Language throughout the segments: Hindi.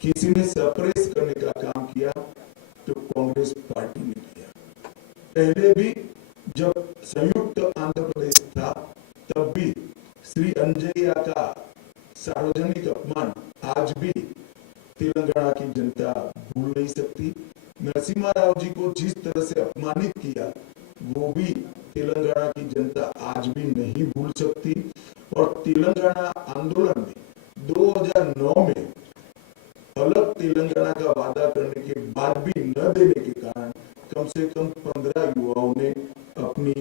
किसी ने सप्रेस करने का काम किया तो कांग्रेस पार्टी ने किया। पहले भी जब संयुक्त आंध्र प्रदेश था तब भी श्री अंजय्या का सार्वजनिक अपमान आज भी तेलंगाना की जनता भूल नहीं सकती। नरसिम्हा राव जी को जिस तरह से अपमानित किया वो भी तेलंगाना की जनता आज भी नहीं भूल सकती। और तेलंगाना आंदोलन में 2009 में अलग तेलंगाना का वादा करने के बाद भी न देने के कारण कम से कम 15 युवाओं ने अपनी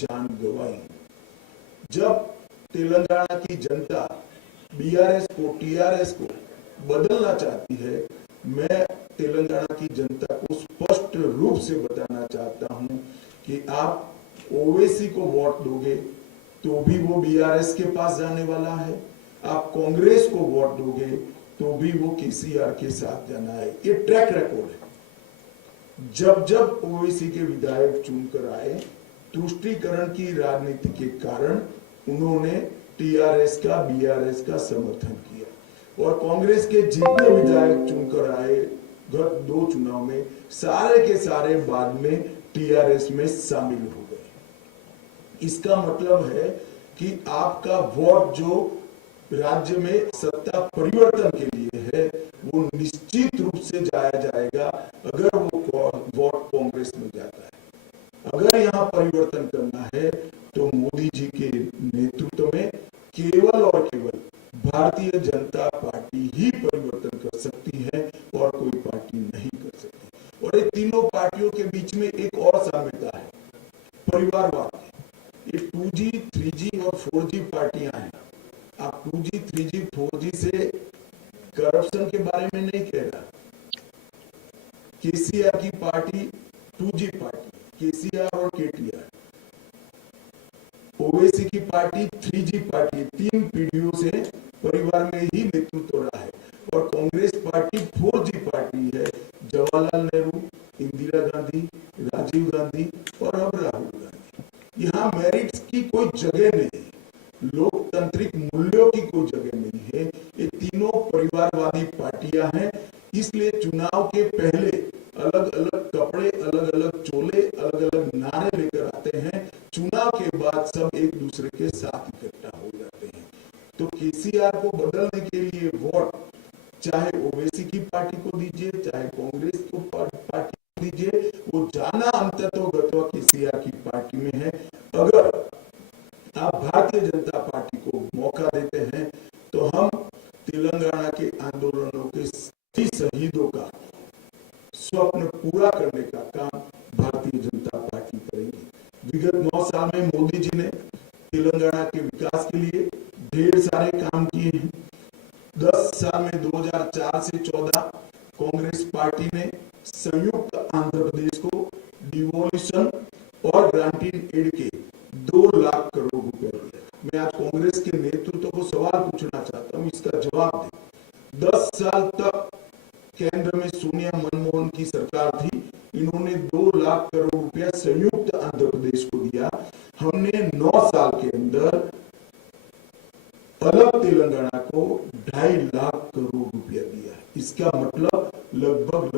जान गंवाई। जब तेलंगाना की जनता बीआरएस को टीआरएस को बदलना चाहती है, मैं तेलंगाना की जनता को स्पष्ट रूप से बताना चाहता हूं कि आप ओवैसी को वोट दोगे तो भी वो बीआरएस के पास जाने वाला है, आप कांग्रेस को वोट दोगे तो भी वो केसीआर के साथ जाना है। ये ट्रैक रिकॉर्ड है। जब जब ओवैसी के विधायक चुनकर आए, तुष्टीकरण की राजनीति के कारण उन्होंने टीआरएस का बीआरएस का समर्थन किया और कांग्रेस के जितने विधायक चुनकर आए गत 2 चुनाव में सारे के सारे बाद में टीआरएस में शामिल हो गए। इसका मतलब है कि आपका वोट जो राज्य में सत्ता परिवर्तन के लिए है वो निश्चित रूप से जाया जाएगा अगर वो वोट कांग्रेस में जाता है। अगर यहाँ परिवर्तन करना है तो मोदी जी के नेतृत्व में केवल और केवल भारतीय जनता पार्टी ही परिवर्तन कर सकती है और कोई पार्टी नहीं कर सकती। और ये तीनों पार्टियों के बीच में एक और साम्यता है, परिवारवाद। ये 2G, 3G और 4G पार्टियां हैं। आप 2G, 3G, 4G से करप्शन के बारे में नहीं कह रहा। केसीआर की पार्टी 2G पार्टी, केसीआर और केटीआर। ओवैसी की पार्टी 3G पार्टी, 3 पीढ़ियों से परिवार में ही नेतृत्व रहा है। और कांग्रेस पार्टी 4G पार्टी है, जवाहरलाल नेहरू, इंदिरा गांधी, राजीव गांधी और अब राहुल गांधी। यहाँ मेरिट्स की कोई जगह नहीं है, लोकतांत्रिक मूल्यों की कोई जगह नहीं है। ये तीनों परिवारवादी पार्टियां हैं। इसलिए चुनाव के पहले अलग अलग कपड़े, अलग अलग चोले, अलग अलग नारे लेकर आते हैं। चुनाव के बाद सब एक दूसरे के साथ इकट्ठा हो जाते हैं। तो केसीआर को बदलने के लिए वोट चाहे ओवैसी की पार्टी को दीजिए, चाहे कांग्रेस को पार्टी को दीजिए, वो जाना अंततः केसीआर की पार्टी में है। अगर आप भारतीय जनता पार्टी को मौका देते हैं तो हम तेलंगाना के आंदोलनों के सभी शहीदों का स्वप्न पूरा करने का काम भारतीय जनता पार्टी करेगी। विगत 9 साल में मोदी जी ने तेलंगाना के विकास के लिए ढेर सारे काम किए हैं। 10 साल में 2004 से 14 कांग्रेस पार्टी ने संयुक्त आंध्र प्रदेश को डिवोल्यूशन और ग्रांटिंग एड के 2 लाख करोड़ रुपए दिए। मैं आज कांग्रेस के नेतृत्व को सवाल पूछना चाहता हूं, इसका जवाब दे। 10 साल तक केंद्र में सोनिया मनमोहन की सरकार थी, इन्होंने 2 लाख करोड़ रुपया संयुक्त आंध्र प्रदेश को दिया। हमने 9 साल के अंदर अलग तेलंगाना को 2.5 लाख करोड़ रुपया दिया। इसका मतलब लगभग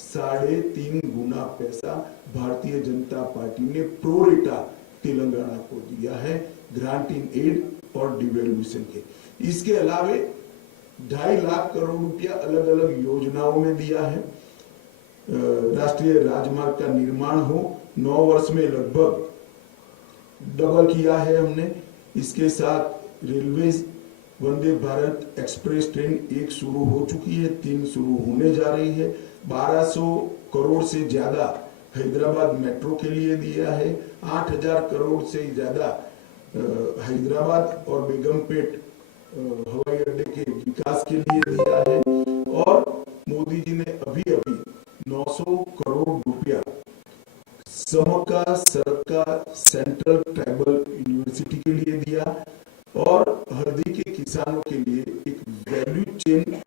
3.5 गुना पैसा भारतीय जनता पार्टी ने प्रोरेटा तेलंगाना को दिया है ग्रांटिंग एड और डिवेल्यूशन के। इसके अलावे 2.5 लाख करोड़ रुपया अलग अलग योजनाओं में दिया है। राष्ट्रीय राजमार्ग का निर्माण हो 9 वर्ष में लगभग डबल किया है हमने। इसके साथ railway Vande Bharat express train 1 शुरू हो चुकी है, 3 शुरू होने जा रही है। 1200 करोड़ से ज्यादा हैदराबाद मेट्रो के लिए दिया है। 8000 करोड़ से ज्यादा हैदराबाद और बेगमपेट हवाई अड्डे के विकास के लिए दिया है। और मोदी जी ने अभी 900 करोड़ रुपया समका सरका सेंट्रल ट्राइबल यूनिवर्सिटी के लिए दिया और हल्दी के किसानों के लिए एक वैल्यू चेन